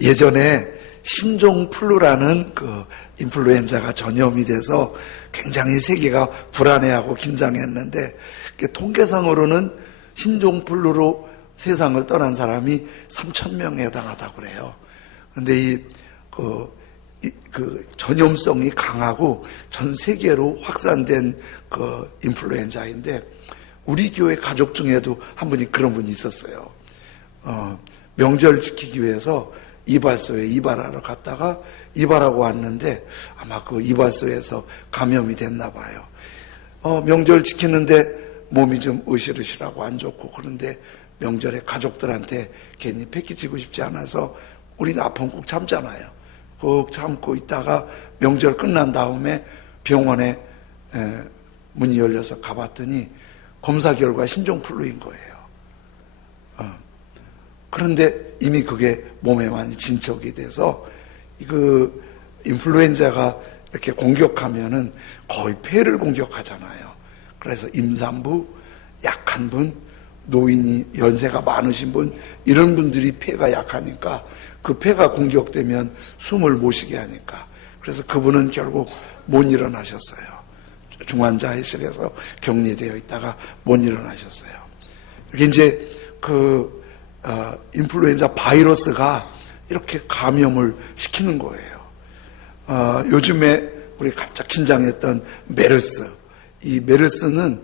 예전에 신종플루라는 그 인플루엔자가 전염이 돼서 굉장히 세계가 불안해하고 긴장했는데, 통계상으로는 신종플루로 세상을 떠난 사람이 3,000명에 해당하다고 그래요. 근데 그 전염성이 강하고 전 세계로 확산된 그 인플루엔자인데, 우리 교회 가족 중에도 한 분이 그런 분이 있었어요. 명절 지키기 위해서 이발소에 이발하러 갔다가 이발하고 왔는데 아마 그 이발소에서 감염이 됐나 봐요. 명절 지키는데 몸이 좀 으실으실하고 안 좋고, 그런데 명절에 가족들한테 괜히 패기치고 싶지 않아서, 우리는 아픔 꼭 참잖아요. 꼭 참고 있다가 명절 끝난 다음에 병원에 문이 열려서 가봤더니 검사 결과 신종플루인 거예요. 그런데 이미 그게 몸에 많이 진척이 돼서, 그 인플루엔자가 이렇게 공격하면은 거의 폐를 공격하잖아요. 그래서 임산부, 약한 분, 노인이 연세가 많으신 분, 이런 분들이 폐가 약하니까 그 폐가 공격되면 숨을 못 쉬게 하니까, 그래서 그분은 결국 못 일어나셨어요. 중환자실에서 격리되어 있다가 못 일어나셨어요. 이게 이제 인플루엔자 바이러스가 이렇게 감염을 시키는 거예요. 요즘에 우리 깜짝 긴장했던 메르스, 이 메르스는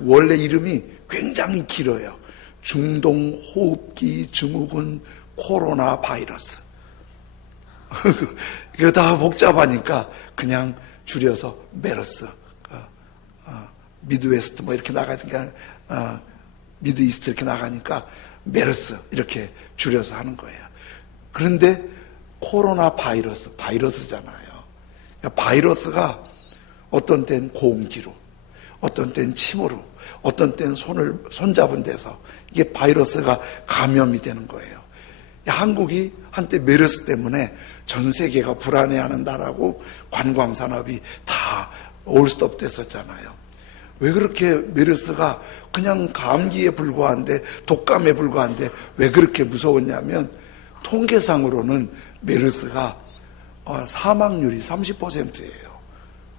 원래 이름이 굉장히 길어요. 중동호흡기 증후군 코로나 바이러스. 이거 다 복잡하니까 그냥 줄여서 메르스, 미드웨스트 뭐 이렇게 나가니까, 미드이스트 이렇게 나가니까 메르스 이렇게 줄여서 하는 거예요. 그런데 코로나 바이러스잖아요. 그러니까 바이러스가 어떤 때는 공기로, 어떤 때는 침으로, 어떤 때는 손잡은 데서 이게 바이러스가 감염이 되는 거예요. 한국이 한때 메르스 때문에 전 세계가 불안해하는 나라고 관광산업이 다 올스톱 됐었잖아요. 왜 그렇게 메르스가 그냥 감기에 불과한데, 독감에 불과한데 왜 그렇게 무서웠냐면, 통계상으로는 메르스가 사망률이 30%예요.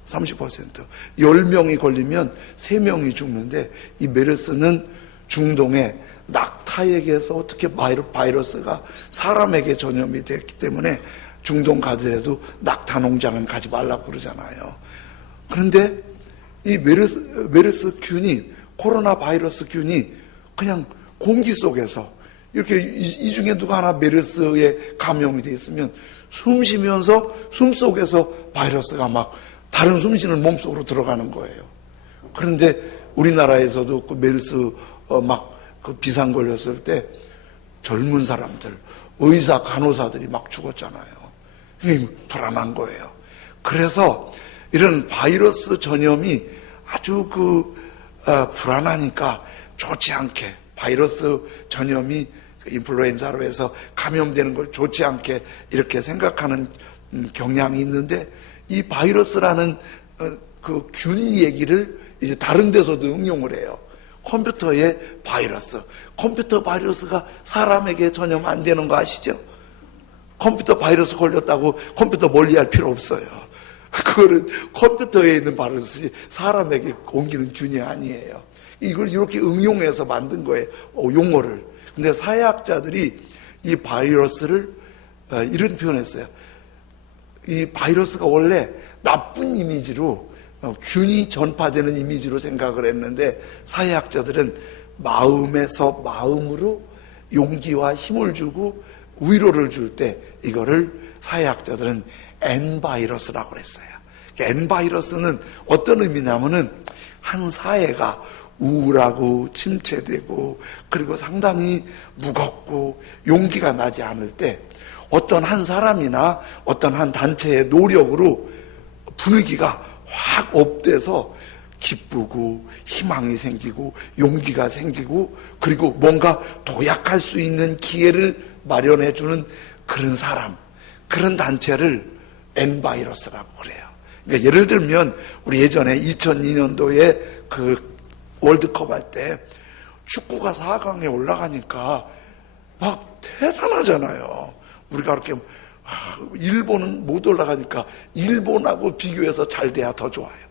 30%. 10명이 걸리면 3명이 죽는데, 이 메르스는 중동의 낙타에게서 어떻게 바이러스가 사람에게 전염이 됐기 때문에 중동 가더라도 낙타 농장은 가지 말라고 그러잖아요. 그런데 이 메르스균이, 코로나 바이러스 균이 그냥 공기 속에서 이렇게, 이 중에 누가 하나 메르스에 감염이 돼 있으면 숨 쉬면서 숨 속에서 바이러스가 막 다른 숨 쉬는 몸 속으로 들어가는 거예요. 그런데 우리나라에서도 그 메르스 그 비상 걸렸을 때 젊은 사람들, 의사, 간호사들이 막 죽었잖아요. 불안한 거예요. 그래서 이런 바이러스 전염이 아주 불안하니까 좋지 않게, 바이러스 전염이 인플루엔자로 해서 감염되는 걸 좋지 않게 이렇게 생각하는 경향이 있는데, 이 바이러스라는 그 균 얘기를 이제 다른 데서도 응용을 해요. 컴퓨터의 바이러스. 컴퓨터 바이러스가 사람에게 전염 안 되는 거 아시죠? 컴퓨터 바이러스 걸렸다고 컴퓨터 멀리할 필요 없어요. 그거는 컴퓨터에 있는 바이러스지 사람에게 옮기는 균이 아니에요. 이걸 이렇게 응용해서 만든 거예요. 용어를. 근데 사회학자들이 이 바이러스를 이런 표현했어요. 이 바이러스가 원래 나쁜 이미지로, 균이 전파되는 이미지로 생각을 했는데, 사회학자들은 마음에서 마음으로 용기와 힘을 주고 위로를 줄 때 이거를 사회학자들은 N바이러스라고 했어요. N바이러스는 어떤 의미냐면은, 한 사회가 우울하고 침체되고 그리고 상당히 무겁고 용기가 나지 않을 때, 어떤 한 사람이나 어떤 한 단체의 노력으로 분위기가 확 업돼서 기쁘고 희망이 생기고 용기가 생기고, 그리고 뭔가 도약할 수 있는 기회를 마련해주는 그런 사람, 그런 단체를 N바이러스라고 그래요. 그러니까 예를 들면 우리 예전에 2002년도에 그 월드컵 할 때 축구가 4강에 올라가니까 막 대단하잖아요. 우리가 그렇게 일본은 못 올라가니까 일본하고 비교해서 잘 돼야 더 좋아요.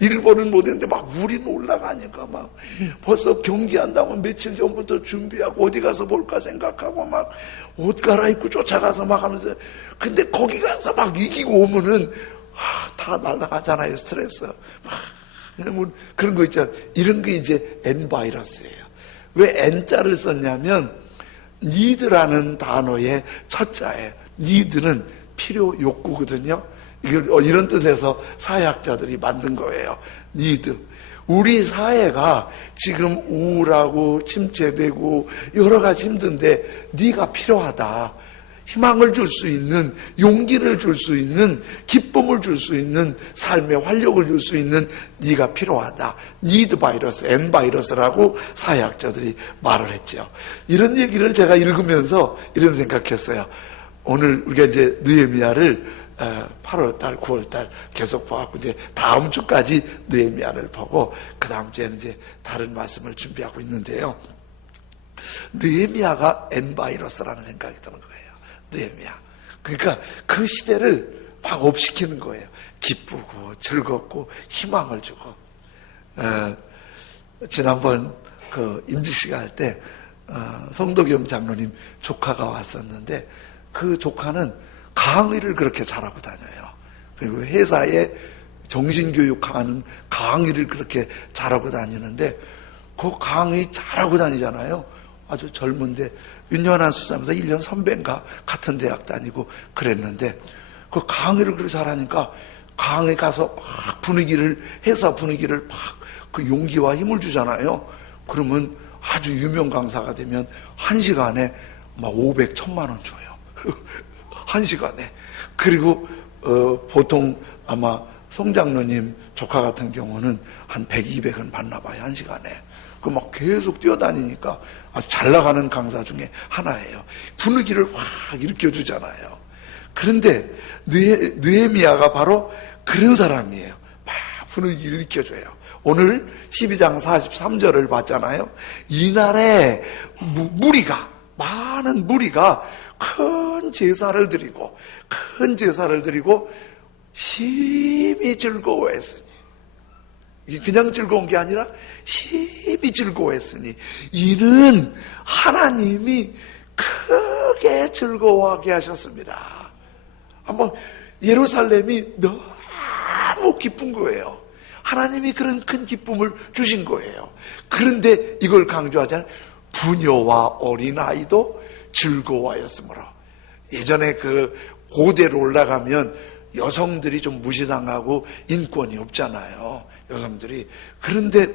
일본은 못했는데 막 우리는 올라가니까 막 벌써 경기한다면 며칠 전부터 준비하고 어디 가서 볼까 생각하고 막 옷 갈아입고 쫓아가서 막 하면서, 근데 거기 가서 막 이기고 오면은 다 날아가잖아요. 스트레스 막 그런 거 있잖아요. 이런 게 이제 N 바이러스예요. 왜 N자를 썼냐면 need라는 단어의 첫 자예요. need는 필요, 욕구거든요. 이런 뜻에서 사회학자들이 만든 거예요. need. 우리 사회가 지금 우울하고 침체되고 여러 가지 힘든데 네가 필요하다. 희망을 줄 수 있는, 용기를 줄 수 있는, 기쁨을 줄 수 있는, 삶의 활력을 줄 수 있는 네가 필요하다. need 바이러스, N 바이러스라고 사회학자들이 말을 했죠. 이런 얘기를 제가 읽으면서 이런 생각했어요. 오늘 우리가 이제 느헤미야를 8월달, 9월달 계속 봐갖고 이제 다음 주까지 느헤미야를 보고 그 다음 주에는 이제 다른 말씀을 준비하고 있는데요. 느헤미야가 N 바이러스라는 생각이 드는 거예요. 느헤미야. 그러니까 그 시대를 막 업시키는 거예요. 기쁘고 즐겁고 희망을 주고. 지난번 그 임지씨가 할 때 성도겸 장로님 조카가 왔었는데 그 조카는 강의를 그렇게 잘하고 다녀요. 그리고 회사에 정신교육하는 강의를 그렇게 잘하고 다니는데 그 강의 잘하고 다니잖아요. 아주 젊은데 윤현한 수사입니다. 1년 선배인가 같은 대학 다니고 그랬는데 그 강의를 그렇게 잘하니까 강의 가서 막 분위기를, 회사 분위기를 막 그 용기와 힘을 주잖아요. 그러면 아주 유명 강사가 되면 1시간에 막 500, 1000만 원 줘요. 1시간에. 그리고 보통 아마 송장로님 조카 같은 경우는 한 100, 200은 받나 봐요. 1시간에. 그 막 계속 뛰어다니니까 아주 잘 나가는 강사 중에 하나예요. 분위기를 확 일으켜주잖아요. 그런데 느헤미야가 바로 그런 사람이에요. 막 분위기를 일으켜줘요. 오늘 12장 43절을 봤잖아요. 이날에 많은 무리가 큰 제사를 드리고 심히 즐거워했으니, 이게 그냥 즐거운 게 아니라 심히 즐거워했으니 이는 하나님이 크게 즐거워하게 하셨습니다. 한번 예루살렘이 너무 기쁜 거예요. 하나님이 그런 큰 기쁨을 주신 거예요. 그런데 이걸 강조하자면 부녀와 어린아이도 즐거워하였으므로. 예전에 그 고대로 올라가면 여성들이 좀 무시당하고 인권이 없잖아요. 여성들이. 그런데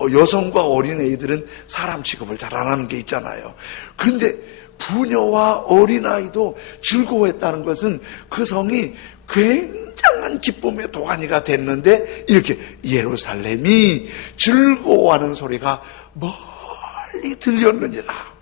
여성과 어린아이들은 사람 취급을 잘 안 하는 게 있잖아요. 그런데 부녀와 어린아이도 즐거워했다는 것은 그 성이 굉장한 기쁨의 도가니가 됐는데 이렇게 예루살렘이 즐거워하는 소리가 멀리 들렸느니라.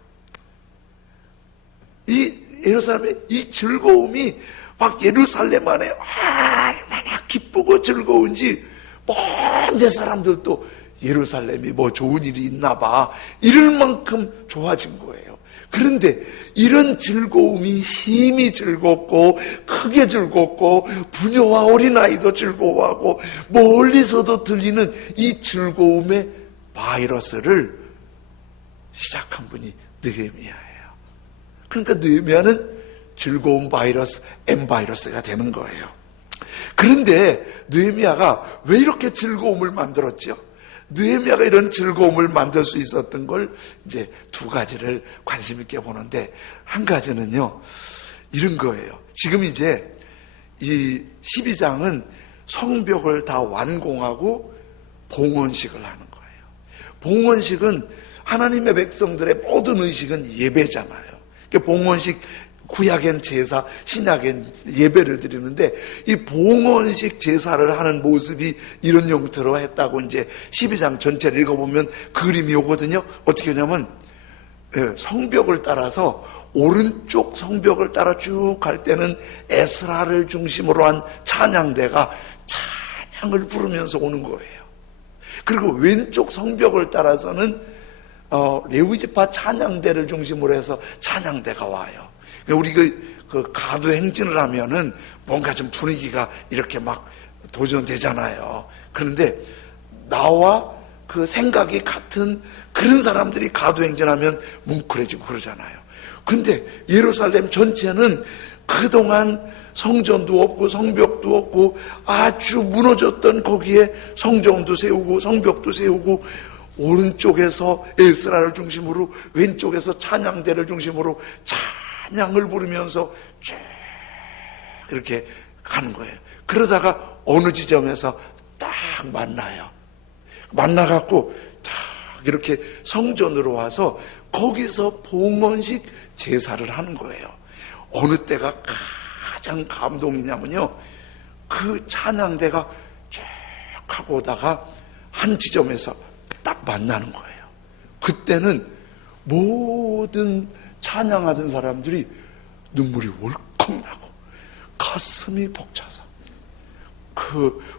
이 예루살렘의 이 즐거움이 막 예루살렘 안에 얼마나 기쁘고 즐거운지 먼 데 사람들도 예루살렘이 뭐 좋은 일이 있나 봐 이럴 만큼 좋아진 거예요. 그런데 이런 즐거움이 심히 즐겁고 크게 즐겁고 부녀와 어린아이도 즐거워하고 멀리서도 들리는 이 즐거움의 바이러스를 시작한 분이 느헤미야예요. 그러니까 느헤미야는 즐거운 바이러스, M 바이러스가 되는 거예요. 그런데 느헤미야가 왜 이렇게 즐거움을 만들었죠? 느헤미야가 이런 즐거움을 만들 수 있었던 걸 이제 두 가지를 관심 있게 보는데, 한 가지는요 이런 거예요. 지금 이제 이 12장은 성벽을 다 완공하고 봉헌식을 하는 거예요. 봉헌식은 하나님의 백성들의 모든 의식은 예배잖아요. 그러니까 봉헌식, 구약엔 제사, 신약엔 예배를 드리는데 이 봉헌식 제사를 하는 모습이 이런 형태로 했다고 이제 12장 전체를 읽어보면 그림이 오거든요. 어떻게 하냐면 성벽을 따라서 오른쪽 성벽을 따라 쭉 갈 때는 에스라를 중심으로 한 찬양대가 찬양을 부르면서 오는 거예요. 그리고 왼쪽 성벽을 따라서는 레위지파 찬양대를 중심으로 해서 찬양대가 와요. 우리 그 가도 행진을 하면은 뭔가 좀 분위기가 이렇게 막 도전되잖아요. 그런데 나와 그 생각이 같은 그런 사람들이 가도 행진하면 뭉클해지고 그러잖아요. 근데 예루살렘 전체는 그동안 성전도 없고 성벽도 없고 아주 무너졌던 거기에 성전도 세우고 성벽도 세우고 오른쪽에서 에스라를 중심으로 왼쪽에서 찬양대를 중심으로 찬양을 부르면서 쭉 이렇게 가는 거예요. 그러다가 어느 지점에서 딱 만나요. 만나갖고 딱 이렇게 성전으로 와서 거기서 봉헌식 제사를 하는 거예요. 어느 때가 가장 감동이냐면요, 그 찬양대가 쭉 하고 오다가 한 지점에서 딱 만나는 거예요. 그때는 모든 찬양하던 사람들이 눈물이 울컥 나고 가슴이 벅차서,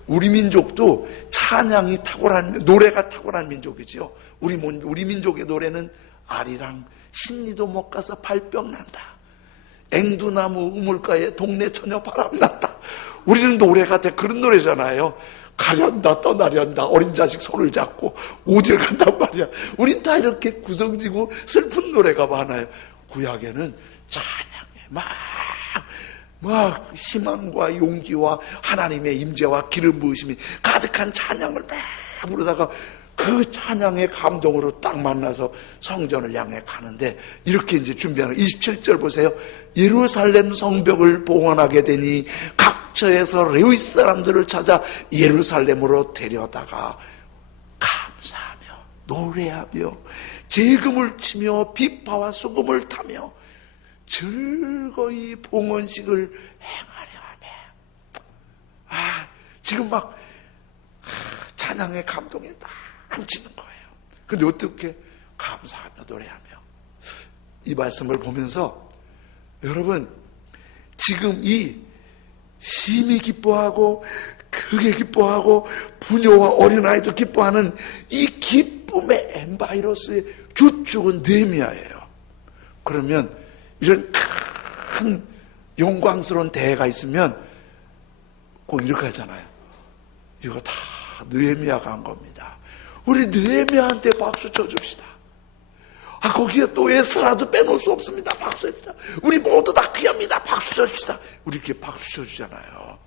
우리 민족도 찬양이 탁월한, 노래가 탁월한 민족이죠. 우리 민족의 노래는 아리랑 신리도 못 가서 발병 난다, 앵두나무 우물가에 동네 처녀 바람났다. 우리는 노래가 그런 노래잖아요. 가련다 떠나련다 어린 자식 손을 잡고 어딜 간단 말이야. 우린 다 이렇게 구성지고 슬픈 노래가 많아요. 구약에는 찬양에 막 희망과 용기와 하나님의 임재와 기름 부으심이 가득한 찬양을 막 부르다가 그 찬양의 감동으로 딱 만나서 성전을 향해 가는데, 이렇게 이제 준비하는 27절 보세요. 예루살렘 성벽을 봉헌하게 되니 각처에서 레위 사람들을 찾아 예루살렘으로 데려다가 감사하며 노래하며 재금을 치며 비파와 수금을 타며 즐거이 봉헌식을 행하려 하며, 지금 막 찬양의 감동에 딱 넘치는 거예요. 근데 어떻게? 감사하며 노래하며. 이 말씀을 보면서 여러분, 지금 이 심히 기뻐하고 크게 기뻐하고 부녀와 어린아이도 기뻐하는 이 기쁨의 엠바이러스의 주축은 느헤미야예요. 그러면 이런 큰 영광스러운 대회가 있으면 꼭 이렇게 하잖아요. 이거 다 느헤미야가 한 겁니다. 우리 느헤미야한테 박수 쳐줍시다. 거기에 또 에스라도 빼놓을 수 없습니다. 박수 쳐줍시다. 우리 모두 다 귀합니다. 박수 쳐줍시다. 우리 이렇게 박수 쳐주잖아요.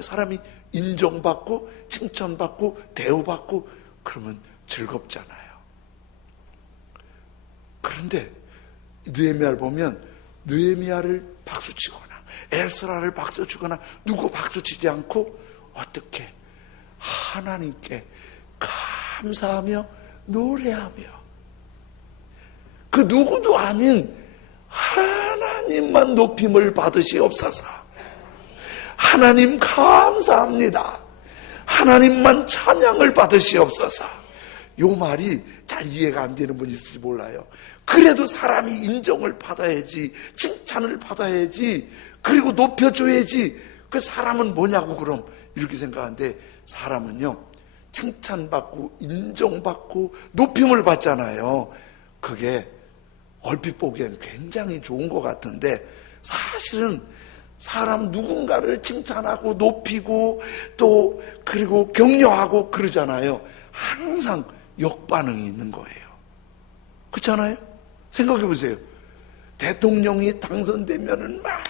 사람이 인정받고 칭찬받고 대우받고 그러면 즐겁잖아요. 그런데 느헤미야를 보면 느헤미야를 박수치거나 에스라를 박수치거나 누구 박수치지 않고 어떻게 하나님께 감사하며 노래하며, 그 누구도 아닌 하나님만 높임을 받으시옵소서. 하나님 감사합니다. 하나님만 찬양을 받으시옵소서. 요 말이 잘 이해가 안 되는 분이 있을지 몰라요. 그래도 사람이 인정을 받아야지, 칭찬을 받아야지, 그리고 높여줘야지. 그 사람은 뭐냐고 그럼 이렇게 생각하는데, 사람은요 칭찬받고 인정받고 높임을 받잖아요. 그게 얼핏 보기엔 굉장히 좋은 것 같은데, 사실은 사람 누군가를 칭찬하고 높이고 또 그리고 격려하고 그러잖아요. 항상 역반응이 있는 거예요. 그렇잖아요? 생각해 보세요. 대통령이 당선되면은 막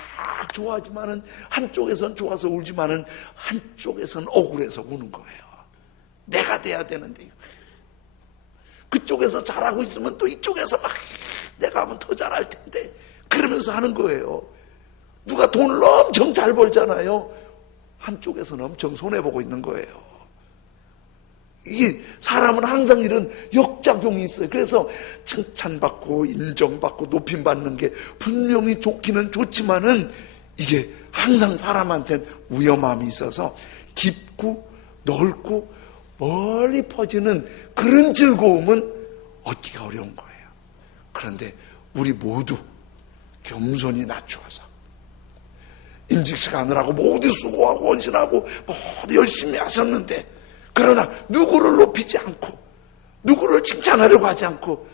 좋아하지만은 한쪽에선 좋아서 울지만은 한쪽에선 억울해서 우는 거예요. 내가 돼야 되는데, 그쪽에서 잘하고 있으면 또 이쪽에서 막 내가 하면 더 잘할 텐데 그러면서 하는 거예요. 누가 돈을 엄청 잘 벌잖아요. 한쪽에서는 엄청 손해보고 있는 거예요. 이게 사람은 항상 이런 역작용이 있어요. 그래서 칭찬받고 인정받고 높임받는 게 분명히 좋기는 좋지만은 이게 항상 사람한테는 위험함이 있어서 깊고 넓고 멀리 퍼지는 그런 즐거움은 얻기가 어려운 거예요. 그런데 우리 모두 겸손히 낮추어서 임직식 하느라고 모두 수고하고 헌신하고 모두 열심히 하셨는데, 그러나 누구를 높이지 않고 누구를 칭찬하려고 하지 않고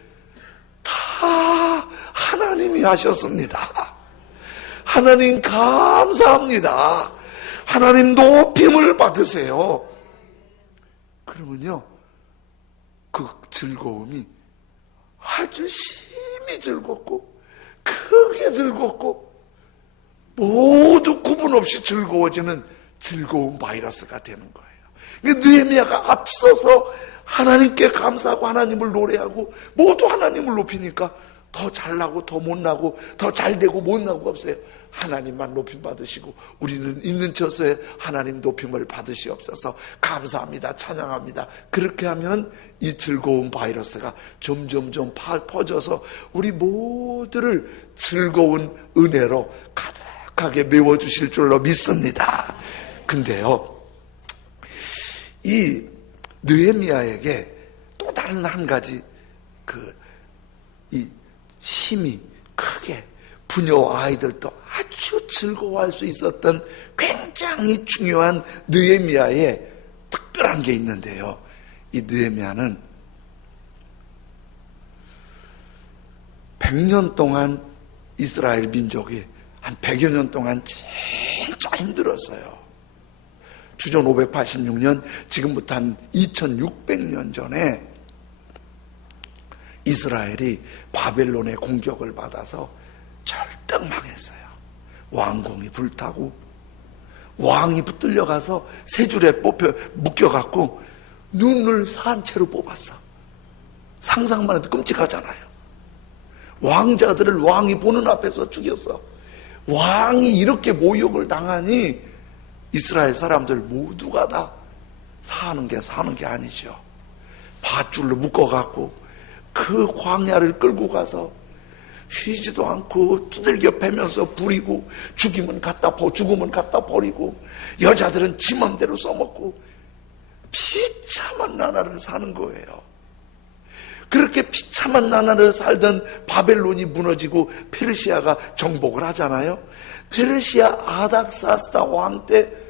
다 하나님이 하셨습니다. 하나님 감사합니다. 하나님 높임을 받으세요. 그러면요, 그 즐거움이 아주 심히 즐겁고 크게 즐겁고 모두 구분 없이 즐거워지는 즐거운 바이러스가 되는 거예요. 느헤미야가 앞서서 하나님께 감사하고 하나님을 노래하고 모두 하나님을 높이니까 더 잘나고 더 못나고 더 잘되고 못나고 없어요. 하나님만 높임 받으시고 우리는 있는 처소에 하나님 높임을 받으시옵소서. 감사합니다. 찬양합니다. 그렇게 하면 이 즐거운 바이러스가 점점점 퍼져서 우리 모두를 즐거운 은혜로 가득하게 메워주실 줄로 믿습니다. 근데요, 이 느헤미야에게 또 다른 한 가지 이 힘이 크게 부녀와 아이들도 아주 즐거워할 수 있었던 굉장히 중요한 느헤미야의 특별한 게 있는데요. 이 느헤미야는 100년 동안 이스라엘 민족이 한 100여 년 동안 진짜 힘들었어요. 주전 586년, 지금부터 한 2600년 전에 이스라엘이 바벨론의 공격을 받아서 절떡망했어요. 왕궁이 불타고 왕이 붙들려 가서 세 줄에 묶여갖고 눈을 산채로 뽑았어. 상상만 해도 끔찍하잖아요. 왕자들을 왕이 보는 앞에서 죽였어. 왕이 이렇게 모욕을 당하니 이스라엘 사람들 모두가 다 사는 게 아니죠. 밧줄로 묶어갖고 그 광야를 끌고 가서 쉬지도 않고 두들겨 패면서 부리고 죽으면 갖다 버리고 여자들은 지 맘대로 써먹고 비참한 나라를 사는 거예요. 그렇게 비참한 나라를 살던 바벨론이 무너지고 페르시아가 정복을 하잖아요. 페르시아 아닥사스다 왕 때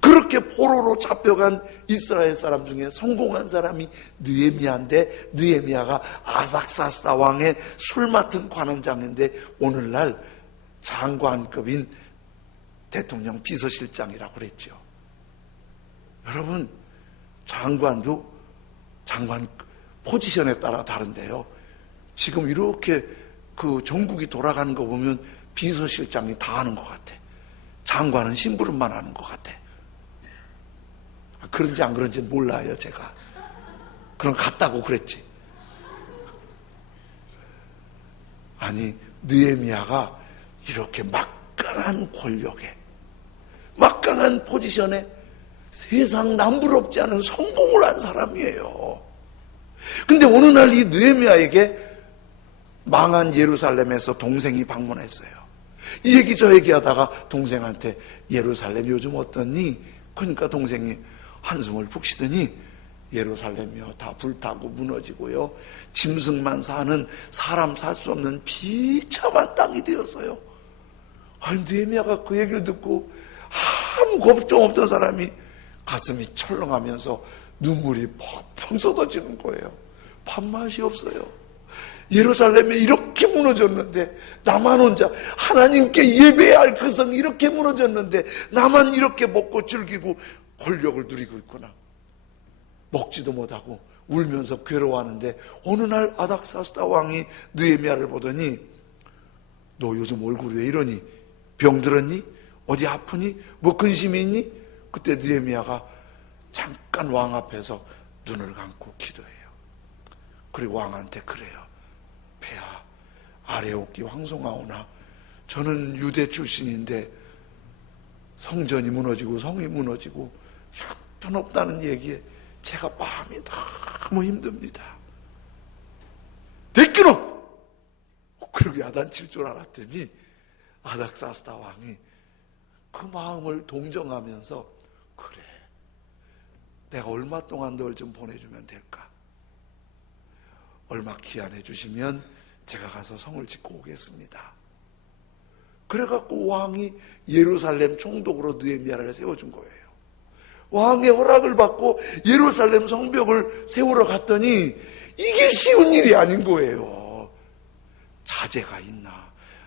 그렇게 포로로 잡혀간 이스라엘 사람 중에 성공한 사람이 느헤미야인데, 느헤미야가 아닥사스다 왕의 술 맡은 관원장인데 오늘날 장관급인 대통령 비서실장이라고 그랬죠. 여러분, 장관도 장관 포지션에 따라 다른데요. 지금 이렇게 그 전국이 돌아가는 거 보면 비서실장이 다 하는 것 같아. 장관은 심부름만 하는 것 같아. 그런지 안 그런지는 몰라요, 제가. 그럼 같다고 그랬지. 아니, 느헤미야가 이렇게 막강한 권력에, 막강한 포지션에 세상 남부럽지 않은 성공을 한 사람이에요. 근데 어느 날 이 느헤미야에게 망한 예루살렘에서 동생이 방문했어요. 이 얘기 저 얘기 하다가 동생한테 예루살렘 요즘 어떠니? 그러니까 동생이 한숨을 푹 쉬더니 예루살렘이요, 다 불타고 무너지고요, 짐승만 사는, 사람 살 수 없는 비참한 땅이 되었어요. 아니, 느헤미야가 그 얘기를 듣고 아무 걱정 없던 사람이 가슴이 철렁하면서 눈물이 펑펑 쏟아지는 거예요. 밥맛이 없어요. 예루살렘이 이렇게 무너졌는데 나만 혼자, 하나님께 예배해야 할 그 성이 이렇게 무너졌는데 나만 이렇게 먹고 즐기고 권력을 누리고 있구나. 먹지도 못하고 울면서 괴로워하는데 어느 날 아닥사스다 왕이 느헤미야를 보더니 너 요즘 얼굴이 왜 이러니? 병들었니? 어디 아프니? 뭐 근심이 있니? 그때 느헤미야가 잠깐 왕 앞에서 눈을 감고 기도해요. 그리고 왕한테 그래요. 폐하, 아레오키 황송하오나 저는 유대 출신인데 성전이 무너지고 성이 무너지고 형편없다는 얘기에 제가 마음이 너무 힘듭니다. 대끼노! 그러게 야단칠 줄 알았더니 아닥사스다 왕이 그 마음을 동정하면서 그래, 내가 얼마 동안 널 좀 보내주면 될까? 얼마 기한해 주시면 제가 가서 성을 짓고 오겠습니다. 그래갖고 왕이 예루살렘 총독으로 느헤미야를 세워준 거예요. 왕의 허락을 받고 예루살렘 성벽을 세우러 갔더니 이게 쉬운 일이 아닌 거예요. 화재가 있나?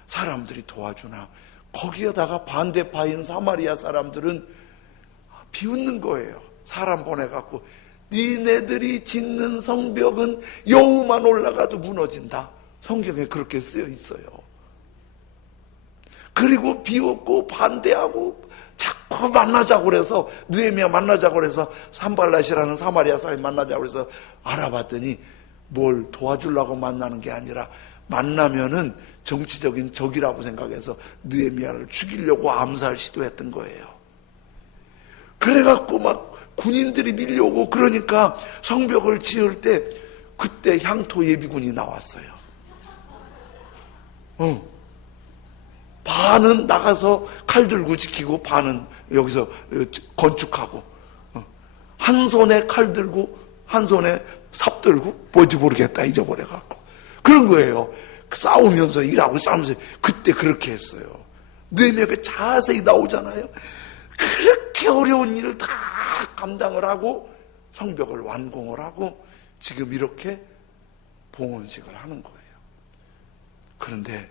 사람들이 도와주나? 거기에다가 반대파인 사마리아 사람들은 비웃는 거예요. 사람 보내갖고 니네들이 짓는 성벽은 여우만 올라가도 무너진다. 성경에 그렇게 쓰여 있어요. 그리고 비웃고 반대하고 자꾸 만나자고 그래서, 느헤미야 만나자고 그래서 산발랏이라는 사마리아 사람이 만나자고 그래서 알아봤더니 뭘 도와주려고 만나는 게 아니라 만나면은 정치적인 적이라고 생각해서 느헤미야를 죽이려고 암살 시도했던 거예요. 그래갖고 막 군인들이 밀려오고 그러니까 성벽을 지을 때 그때 향토 예비군이 나왔어요. 반은 나가서 칼 들고 지키고 반은 여기서 건축하고, 한 손에 칼 들고 한 손에 삽 들고 뭔지 모르겠다 잊어버려갖고 그런 거예요. 싸우면서 일하고 싸우면서 그때 그렇게 했어요. 느헤미야가 자세히 나오잖아요. 그렇게 어려운 일을 다 감당을 하고 성벽을 완공을 하고 지금 이렇게 봉헌식을 하는 거예요. 그런데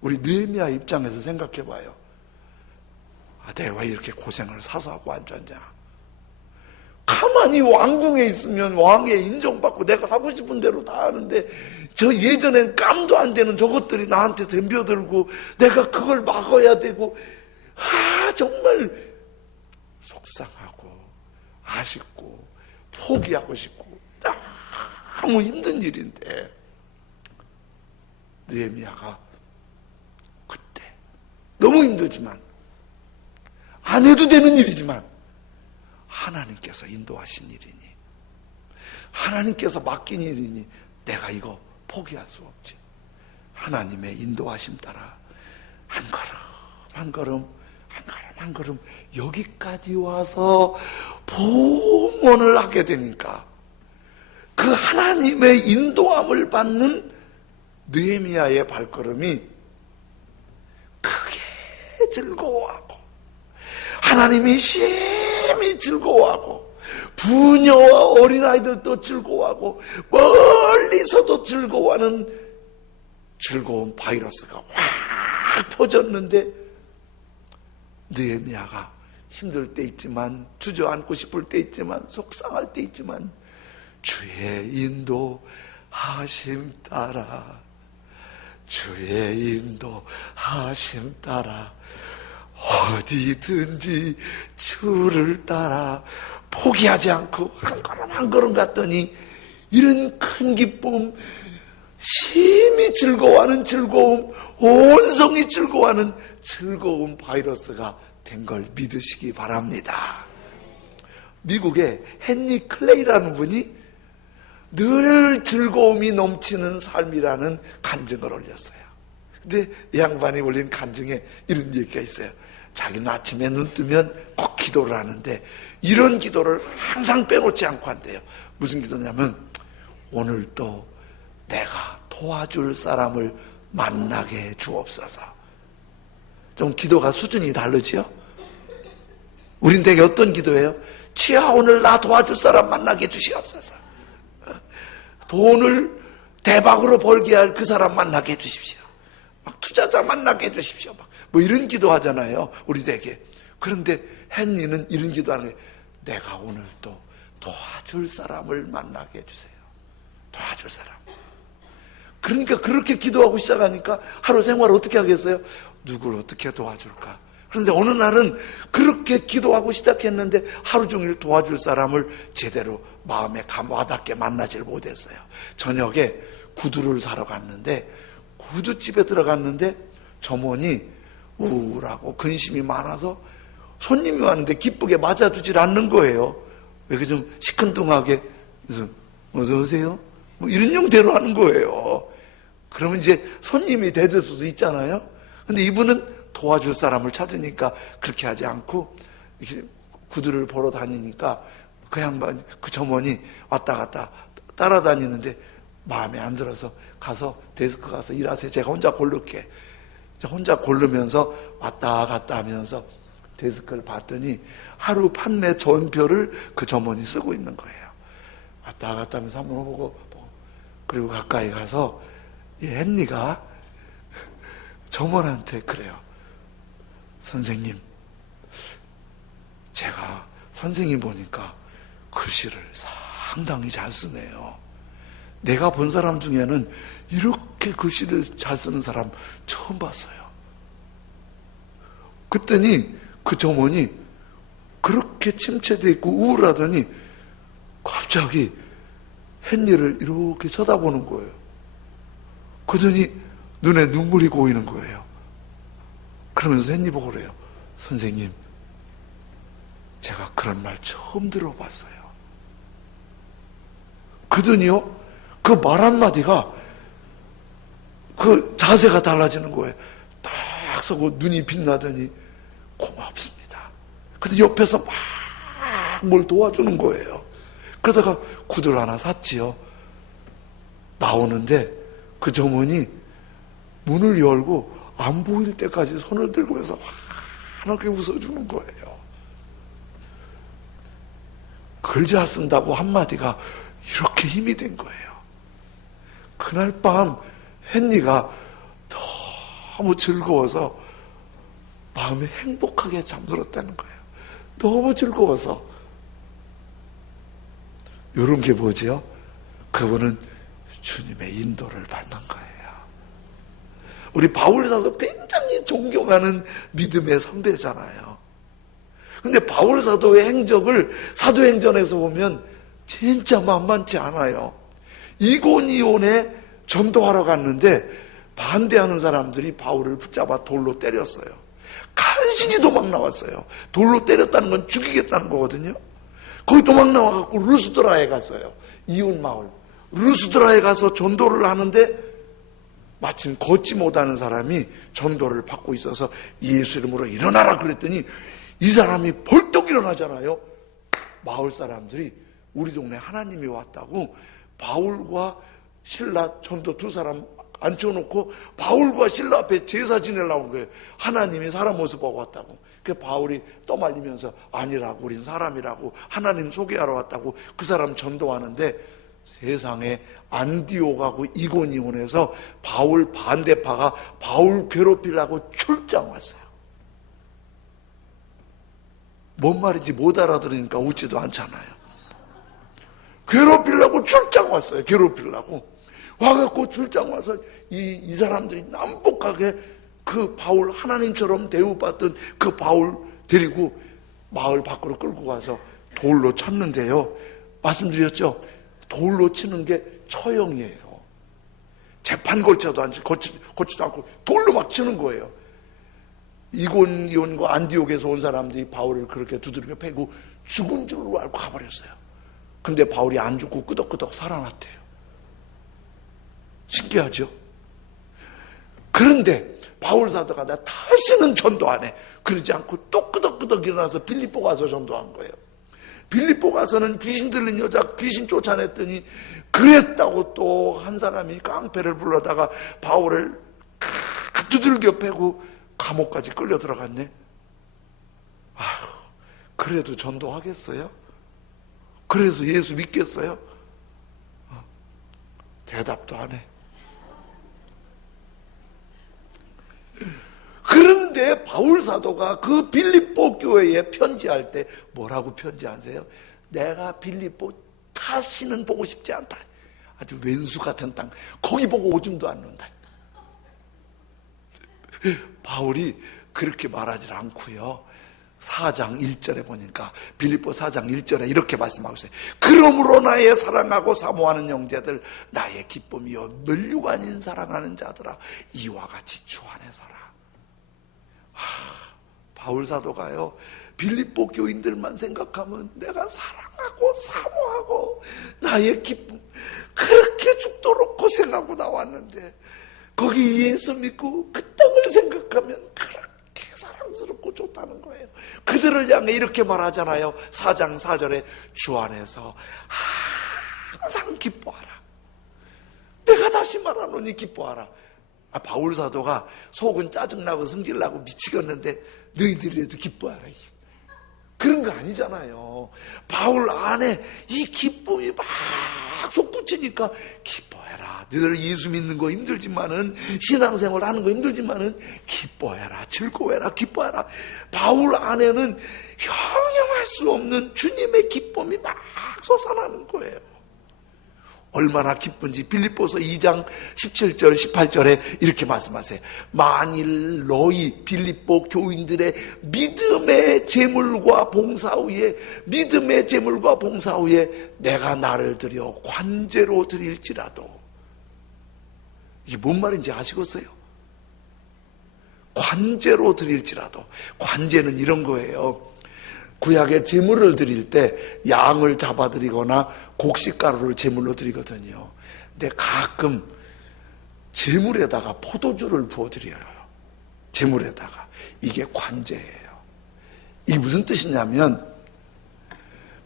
우리 느헤미야 입장에서 생각해 봐요. 내가 왜 이렇게 고생을 사서 하고 앉았냐? 가만히 왕궁에 있으면 왕의 인정받고 내가 하고 싶은 대로 다 하는데 저 예전엔 깜도 안 되는 저것들이 나한테 덤벼들고 내가 그걸 막아야 되고, 정말 속상하고 아쉽고 포기하고 싶고 너무 힘든 일인데, 느헤미야가 그때 너무 힘들지만 안 해도 되는 일이지만 하나님께서 인도하신 일이니, 하나님께서 맡긴 일이니 내가 이거 포기할 수 없지. 하나님의 인도하심 따라 한 걸음 한 걸음 한 걸음 한 걸음 여기까지 와서 봉헌을 하게 되니까 그 하나님의 인도함을 받는 느헤미야의 발걸음이 크게 즐거워하고, 하나님이 심히 즐거워하고, 부녀와 어린아이들도 즐거워하고, 멀리서도 즐거워하는 즐거운 바이러스가 확 퍼졌는데, 느헤미야가 힘들 때 있지만, 주저앉고 싶을 때 있지만, 속상할 때 있지만, 주의 인도하심 따라, 주의 인도하심 따라 어디든지 주를 따라 포기하지 않고 한 걸음 한 걸음 갔더니 이런 큰 기쁨, 심히 즐거워하는 즐거움, 온성이 즐거워하는 즐거운 바이러스가 된 걸 믿으시기 바랍니다. 미국의 헨리 클레이라는 분이 늘 즐거움이 넘치는 삶이라는 간증을 올렸어요. 근데 이 양반이 올린 간증에 이런 얘기가 있어요. 자기는 아침에 눈 뜨면 꼭 기도를 하는데 이런 기도를 항상 빼놓지 않고 한대요. 무슨 기도냐면, 오늘도 내가 도와줄 사람을 만나게 주옵소서. 좀 기도가 수준이 다르지요? 우린 되게 어떤 기도예요? 치아, 오늘 나 도와줄 사람 만나게 주시옵소서. 돈을 대박으로 벌게 할 그 사람 만나게 해주십시오. 막 투자자 만나게 해주십시오. 뭐 이런 기도 하잖아요, 우리 되게. 그런데 헨리는 이런 기도 하는 거예요. 내가 오늘 또 도와줄 사람을 만나게 해주세요. 도와줄 사람. 그러니까 그렇게 기도하고 시작하니까 하루 생활을 어떻게 하겠어요? 누굴 어떻게 도와줄까? 그런데 어느 날은 그렇게 기도하고 시작했는데 하루 종일 도와줄 사람을 제대로 마음에 와닿게 만나질 못했어요. 저녁에 구두를 사러 갔는데, 구두집에 들어갔는데 점원이 우울하고 근심이 많아서 손님이 왔는데 기쁘게 맞아주질 않는 거예요. 왜 이렇게 좀 시큰둥하게, 그래서 어서 오세요? 뭐 이런 용대로 하는 거예요. 그러면 이제 손님이 대들 수도 있잖아요. 근데 이분은 도와줄 사람을 찾으니까 그렇게 하지 않고 이렇게 구두를 보러 다니니까 그 양반, 그 점원이 왔다 갔다 따라다니는데 마음에 안 들어서 가서 데스크 가서 일하세요. 제가 혼자 고를게. 혼자 고르면서 왔다 갔다 하면서 데스크를 봤더니 하루 판매 전표를 그 점원이 쓰고 있는 거예요. 왔다 갔다 하면서 한번 보고 그리고 가까이 가서 이 헨리가 점원한테 그래요. 선생님, 제가 선생님 보니까 글씨를 상당히 잘 쓰네요. 내가 본 사람 중에는 이렇게 글씨를 잘 쓰는 사람 처음 봤어요. 그랬더니 그 점원이 그렇게 침체되어 있고 우울하더니 갑자기 헨리를 이렇게 쳐다보는 거예요. 그러더니 눈에 눈물이 고이는 거예요. 그러면서 헨리 보고 그래요. 선생님, 제가 그런 말 처음 들어봤어요. 그러더니요, 그 말 한마디가 그 자세가 달라지는 거예요. 딱 서고 눈이 빛나더니 고맙습니다. 근데 옆에서 막 뭘 도와주는 거예요. 그러다가 구두를 하나 샀지요. 나오는데 그 점원이 문을 열고 안 보일 때까지 손을 들고서 환하게 웃어주는 거예요. 글 잘 쓴다고 한마디가 이렇게 힘이 된 거예요. 그날 밤 헨리가 너무 즐거워서 마음이 행복하게 잠들었다는 거예요. 너무 즐거워서. 이런 게 뭐지요? 그분은 주님의 인도를 받는 거예요. 우리 바울사도 굉장히 존경하는 믿음의 선배잖아요. 근데 바울사도의 행적을 사도행전에서 보면 진짜 만만치 않아요. 이고니온에 전도하러 갔는데 반대하는 사람들이 바울을 붙잡아 돌로 때렸어요. 간신히 도망 나왔어요. 돌로 때렸다는 건 죽이겠다는 거거든요. 거기 도망 나와갖고 루스드라에 갔어요. 이웃 마을. 루스드라에 가서 전도를 하는데 마침 걷지 못하는 사람이 전도를 받고 있어서 예수 이름으로 일어나라 그랬더니 이 사람이 벌떡 일어나잖아요. 마을 사람들이 우리 동네 하나님이 왔다고 바울과 실라 전도 두 사람 앉혀놓고 바울과 실라 앞에 제사 지내려고 거예요. 하나님이 사람 모습하고 왔다고. 그 바울이 떠말리면서 아니라고, 우린 사람이라고, 하나님 소개하러 왔다고 그 사람 전도하는데 세상에 안디옥하고 이고니온에서 바울 반대파가 바울 괴롭히려고 출장 왔어요. 뭔 말인지 못 알아들으니까 웃지도 않잖아요. 괴롭히려고 출장 왔어요. 괴롭히려고 와갖고 출장 와서 이 사람들이 난폭하게 그 바울, 하나님처럼 대우받던 그 바울 데리고 마을 밖으로 끌고 가서 돌로 쳤는데요, 말씀드렸죠? 돌로 치는 게 처형이에요. 재판 걸쳐도 걸지도 않고 돌로 막 치는 거예요. 이곤이온과 안디옥에서 온 사람들이 바울을 그렇게 두드리고 패고 죽은 줄로 알고 가버렸어요. 근데 바울이 안 죽고 끄덕끄덕 살아났대요. 신기하죠? 그런데 바울 사도가 나 다시는 전도 안 해. 그러지 않고 또 끄덕끄덕 일어나서 빌립보 가서 전도한 거예요. 빌립보 가서는 귀신 들린 여자 귀신 쫓아냈더니 그랬다고 또 한 사람이 깡패를 불러다가 바울을 두들겨 패고 감옥까지 끌려 들어갔네. 아휴, 그래도 전도하겠어요? 그래서 예수 믿겠어요? 대답도 안 해. 그런데 바울 사도가 그 빌립보 교회에 편지할 때 뭐라고 편지하세요? 내가 빌립보 다시는 보고 싶지 않다. 아주 왼수 같은 땅, 거기 보고 오줌도 안 논다. 바울이 그렇게 말하지 않고요, 4장 1절에 보니까 빌립보 4장 1절에 이렇게 말씀하고 있어요. 그러므로 나의 사랑하고 사모하는 형제들, 나의 기쁨이여 면류관인 사랑하는 자들아, 이와 같이 주 안에 서라. 바울 사도가요, 빌립보 교인들만 생각하면 내가 사랑하고 사모하고 나의 기쁨 그렇게 죽도록 고생하고 나왔는데 거기 예수 믿고 그 땅을 생각하면 그렇게 사랑스럽고 좋다는 거예요. 그들을 향해 이렇게 말하잖아요. 4장 4절에 주 안에서 항상 기뻐하라. 내가 다시 말하노니 기뻐하라. 바울 사도가 속은 짜증나고 성질나고 미치겠는데 너희들이라도 기뻐하라. 그런 거 아니잖아요. 바울 안에 이 기쁨이 막 솟구치니까 기뻐해라. 너희들 예수 믿는 거 힘들지만은, 신앙생활 하는 거 힘들지만은 기뻐해라, 즐거워해라, 기뻐해라. 바울 안에는 형용할 수 없는 주님의 기쁨이 막 솟아나는 거예요. 얼마나 기쁜지 빌립보서 2장 17절 18절에 이렇게 말씀하세요. 만일 너희 빌립보 교인들의 믿음의 제물과 봉사 후에 내가 나를 드려 관제로 드릴지라도. 이게 뭔 말인지 아시겠어요? 관제로 드릴지라도. 관제는 이런 거예요. 구약에 제물을 드릴 때 양을 잡아드리거나 곡식가루를 제물로 드리거든요. 근데 가끔 제물에다가 포도주를 부어드려요. 제물에다가. 이게 관제예요. 이게 무슨 뜻이냐면,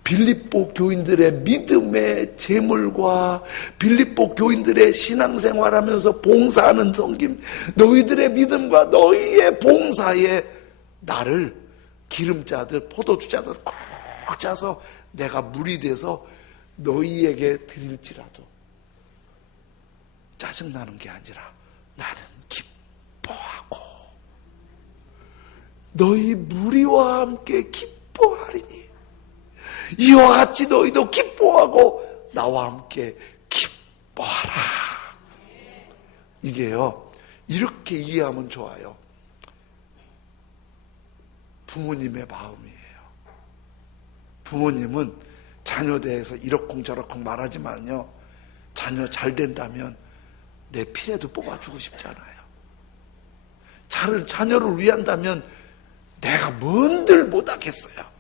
빌립보 교인들의 믿음의 제물과 빌립보 교인들의 신앙생활하면서 봉사하는 섬김, 너희들의 믿음과 너희의 봉사에 나를 기름 짜듯 포도주 짜듯 꽉 짜서 내가 물이 돼서 너희에게 드릴지라도 짜증나는 게 아니라 나는 기뻐하고 너희 무리와 함께 기뻐하리니 이와 같이 너희도 기뻐하고 나와 함께 기뻐하라. 이게요, 이렇게 이해하면 좋아요. 부모님의 마음이에요. 부모님은 자녀에 대해서 이러쿵저러쿵 말하지만요, 자녀 잘 된다면 내 피라도 뽑아주고 싶잖아요. 자녀를 위한다면 내가 뭔들 못하겠어요.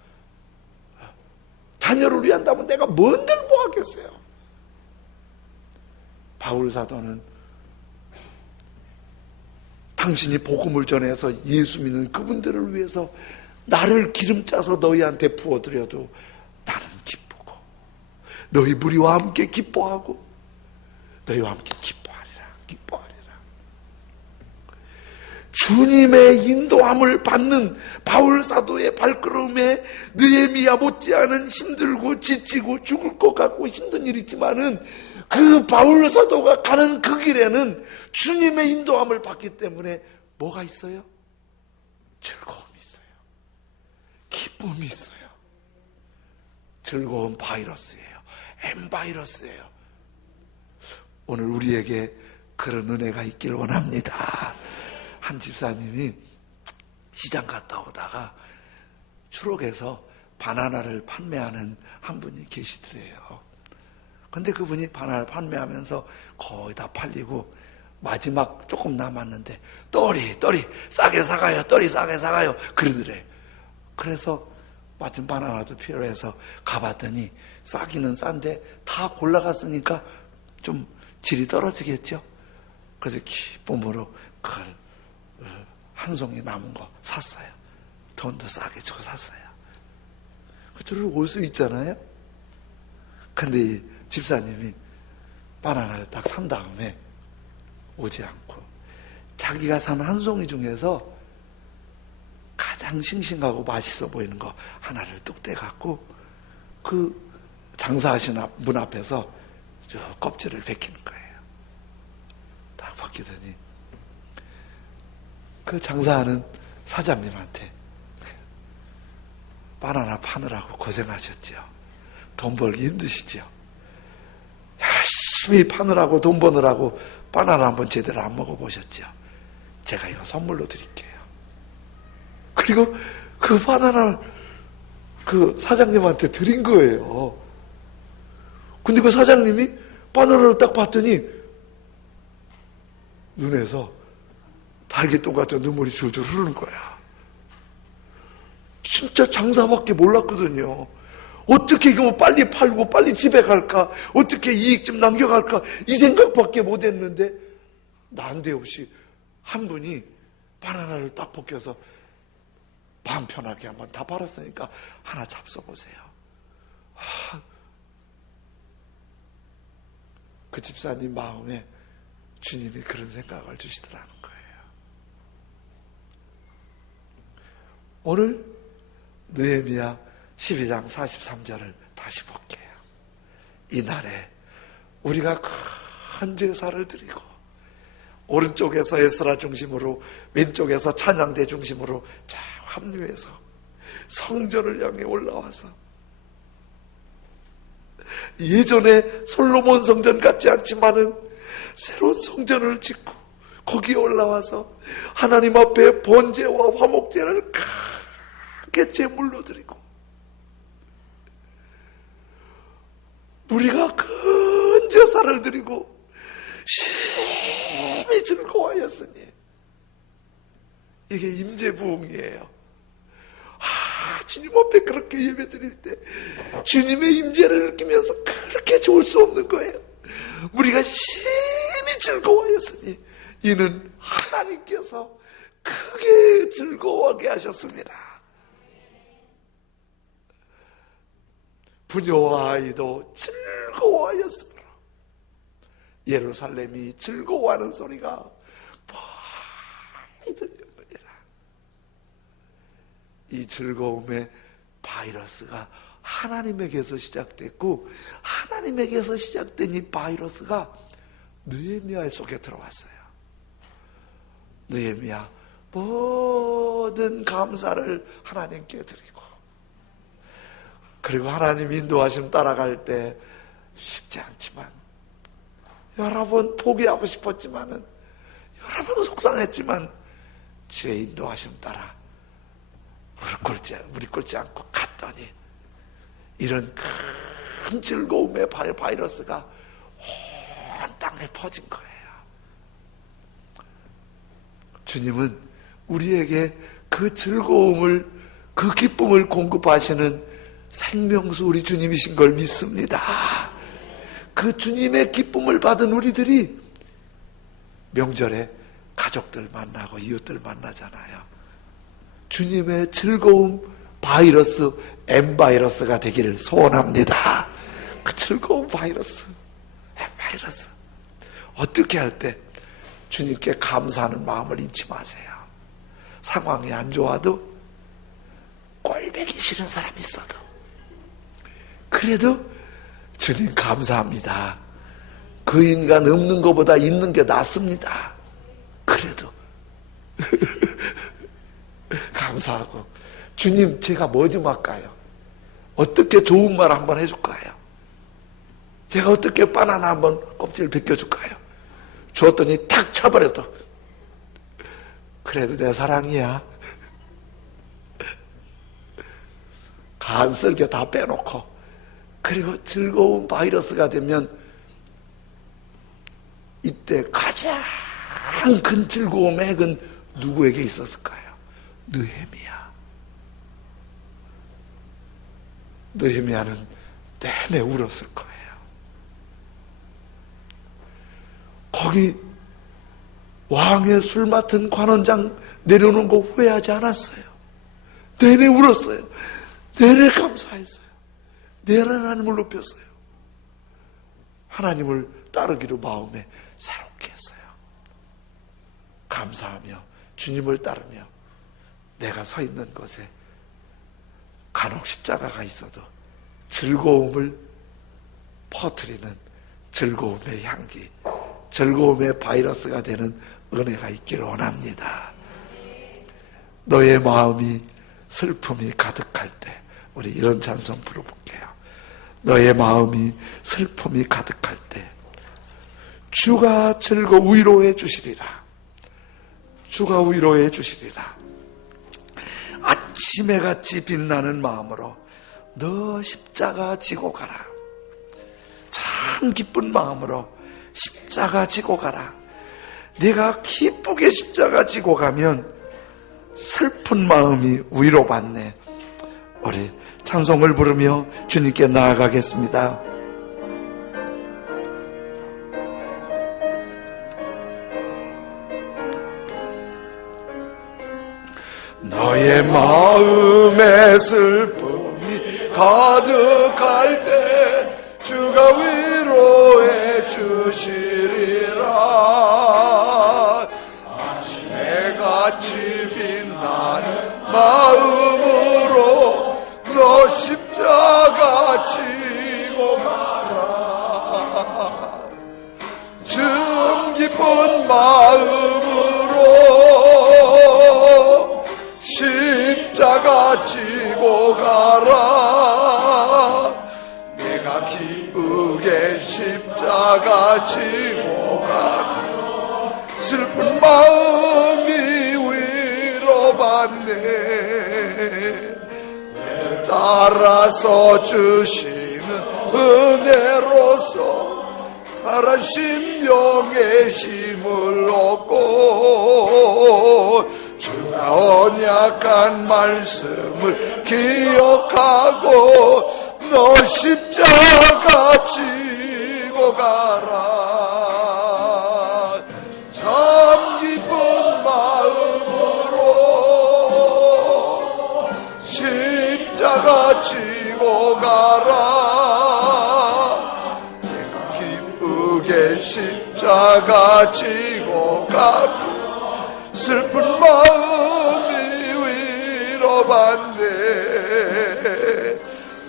자녀를 위한다면 내가 뭔들 못하겠어요. 바울 사도는 당신이 복음을 전해서 예수 믿는 그분들을 위해서 나를 기름 짜서 너희한테 부어드려도 나는 기쁘고 너희 무리와 함께 기뻐하고 너희와 함께 기뻐하리라. 주님의 인도함을 받는 바울 사도의 발걸음에 느헤미야 못지않은 힘들고 지치고 죽을 것 같고 힘든 일이 있지만은 그 바울 사도가 가는 그 길에는 주님의 인도함을 받기 때문에 뭐가 있어요? 즐거움이 있어요. 기쁨이 있어요. 즐거운 바이러스예요. 엠바이러스예요. 오늘 우리에게 그런 은혜가 있길 원합니다. 한 집사님이 시장 갔다 오다가 추록에서 바나나를 판매하는 한 분이 계시더래요. 근데 그분이 바나나를 판매하면서 거의 다 팔리고 마지막 조금 남았는데 떨이 싸게 사가요. 떨이 싸게 사가요. 그러더래. 그래서 마침 바나나도 필요해서 가봤더니 싸기는 싼데 다 골라갔으니까 좀 질이 떨어지겠죠. 그래서 기쁨으로 그걸 한 송이 남은 거 샀어요. 돈도 싸게 주고 샀어요. 그쪽으로 올 수 있잖아요. 근데 이 집사님이 바나나를 딱 산 다음에 오지 않고 자기가 산 한 송이 중에서 가장 싱싱하고 맛있어 보이는 거 하나를 뚝 떼갖고 그 장사하시는 문 앞에서 저 껍질을 벗기는 거예요. 딱 벗기더니 그 장사하는 사장님한테 바나나 파느라고 고생하셨죠. 돈 벌기 힘드시죠. 열심히 파느라고 돈 버느라고 바나나 한번 제대로 안 먹어보셨죠. 제가 이거 선물로 드릴게요. 그리고 그 바나나를 그 사장님한테 드린 거예요. 근데 그 사장님이 바나나를 딱 봤더니 눈에서 달걀똥 같은 눈물이 줄줄 흐르는 거야. 진짜 장사밖에 몰랐거든요. 어떻게 이거 빨리 팔고 빨리 집에 갈까? 어떻게 이익 좀 남겨갈까? 이 생각밖에 못했는데 난데없이 한 분이 바나나를 딱 벗겨서 마음 편하게 한번 다 팔았으니까 하나 잡숴보세요. 그 집사님 마음에 주님이 그런 생각을 주시더라는 거예요. 오늘 느헤미야 12장 43절을 다시 볼게요. 이날에 우리가 큰 제사를 드리고 오른쪽에서 에스라 중심으로 왼쪽에서 찬양대 중심으로 쫙 합류해서 성전을 향해 올라와서 예전에 솔로몬 성전 같지 않지만은 새로운 성전을 짓고 거기에 올라와서 하나님 앞에 번제와 화목제를 크게 제물로 드리고 우리가 큰 제사를 드리고 심히 즐거워하였으니 이게 임재부흥이에요. 주님 앞에 그렇게 예배 드릴 때 주님의 임재를 느끼면서 그렇게 좋을 수 없는 거예요. 우리가 심히 즐거워하였으니 이는 하나님께서 크게 즐거워하게 하셨습니다. 부녀와 아이도 즐거워하였으므로 예루살렘이 즐거워하는 소리가 많이 들렸느니라. 이 즐거움의 바이러스가 하나님에게서 시작됐고 하나님에게서 시작된 이 바이러스가 느헤미야 속에 들어왔어요. 느헤미야 모든 감사를 하나님께 드리고 그리고 하나님 인도하심 따라갈 때 쉽지 않지만 여러 번 포기하고 싶었지만은 여러 번 속상했지만 주의 인도하심 따라 무릎 꿇지 않고 갔더니 이런 큰 즐거움의 바이러스가 온 땅에 퍼진 거예요. 주님은 우리에게 그 즐거움을 그 기쁨을 공급하시는 생명수 우리 주님이신 걸 믿습니다. 그 주님의 기쁨을 받은 우리들이 명절에 가족들 만나고 이웃들 만나잖아요. 주님의 즐거움 바이러스 M바이러스가 되기를 소원합니다. 그 즐거운 바이러스 M바이러스 어떻게 할 때 주님께 감사하는 마음을 잊지 마세요. 상황이 안 좋아도 꼴보기 싫은 사람이 있어도 그래도 주님 감사합니다. 그 인간 없는 것보다 있는 게 낫습니다. 그래도 감사하고 주님 제가 뭐 좀 할까요? 어떻게 좋은 말 한번 해줄까요? 제가 어떻게 바나나 한번 껍질을 벗겨줄까요? 주었더니 탁 쳐버려도 그래도 내 사랑이야. 간설게 다 빼놓고 그리고 즐거운 바이러스가 되면 이때 가장 큰 즐거움의 핵은 누구에게 있었을까요? 느헤미야는 내내 울었을 거예요. 거기 왕의 술 맡은 관원장 내려오는 거 후회하지 않았어요. 내내 울었어요. 내내 감사했어요. 내내 하나님을 높였어요. 하나님을 따르기로 마음에 새롭게 했어요. 감사하며 주님을 따르며 내가 서 있는 곳에 간혹 십자가가 있어도 즐거움을 퍼뜨리는 즐거움의 향기, 즐거움의 바이러스가 되는 은혜가 있기를 원합니다. 너의 마음이 슬픔이 가득할 때 우리 이런 찬송 부르볼게요. 너의 마음이 슬픔이 가득할 때 주가 위로해 주시리라. 주가 위로해 주시리라. 아침에같이 빛나는 마음으로 너 십자가 지고 가라. 참 기쁜 마음으로 십자가 지고 가라. 네가 기쁘게 십자가 지고 가면 슬픈 마음이 위로받네. 우리 찬송을 부르며 주님께 나아가겠습니다. 너의 마음에 슬픔이 가득할 때 주가 위로해 주시리라. 아침에같이 빛나는 마음으로 너 십자가 알아서 주시는 은혜로서 알아 심령의 힘을 얻고 주가 언약한 말씀을 기억하고 너 십자가 지고 가라. 참 기쁜 마음으로 십자가 지고 가라. 내가 기쁘게 십자가 지고 가면 슬픈 마음이 위로받네.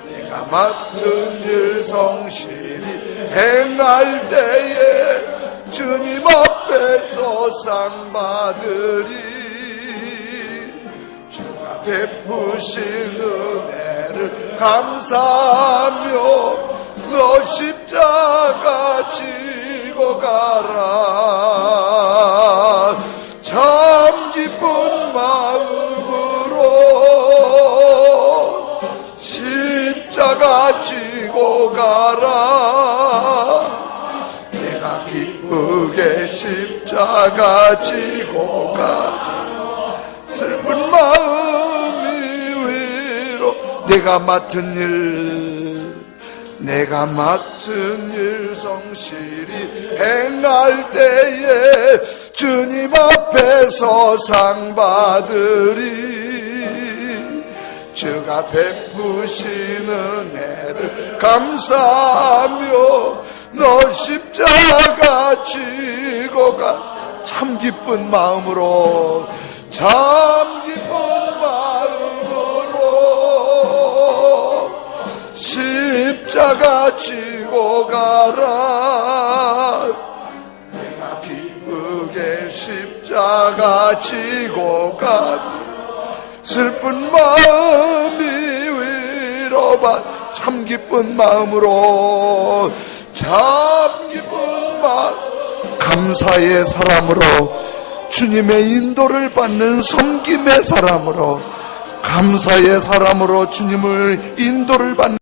내가 맡은 일 성실히 행할 때에 주님 앞에서 상 받으리. 주가 베푸신 은혜를 감사하며 너 십자가 지고 가라. 참 기쁜 마음으로 십자가 지고 가라. 내가 기쁘게 십자가 지고 가라. 슬픈 마음이 위로 내가 맡은 일 성실히 행할 때에 주님 앞에서 상 받으리. 주가 베푸신 은혜를 감사하며 너 십자가 지고 가. 참 기쁜 마음으로 참 기쁜 마음으로 십자가 지고 가라. 내가 기쁘게 십자가 지고 가면 슬픈 마음이 위로받. 참 기쁜 마음으로 참 기쁜 마음. 감사의 사람으로 주님의 인도를 받는 섬김의 사람으로 감사의 사람으로 주님을 인도를 받는